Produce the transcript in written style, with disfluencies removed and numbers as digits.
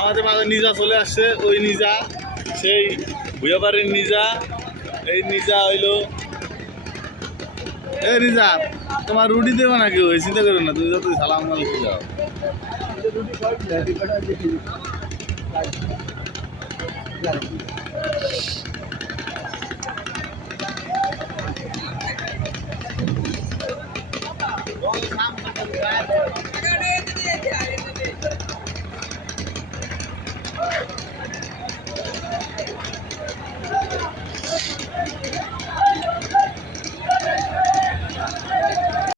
আমাদের মাঝে নিজা চলে আসছে, ওই নিজা সেই ভুয়াবাড়ির নিজা। এই নিজা হইলো এ নিজা, তোমার রুটি দেবো নাকি? ওই চিন্তা করো না, তুমি যত সালাম আলাইকুম যাও।